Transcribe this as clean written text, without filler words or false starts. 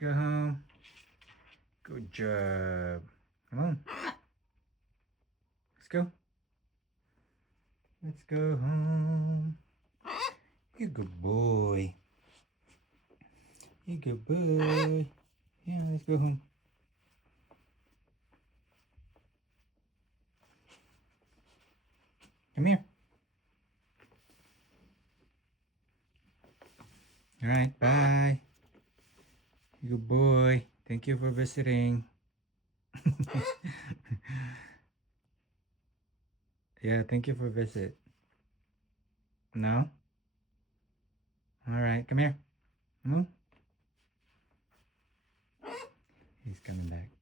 Let's go home. Good job. Come on. Let's go. Let's go home. You good boy. You good boy. Yeah, let's go home. Come here. All right, bye. You good boy. Thank you for visiting. Yeah, thank you for visit. No? All right, come here. Come on. He's coming back.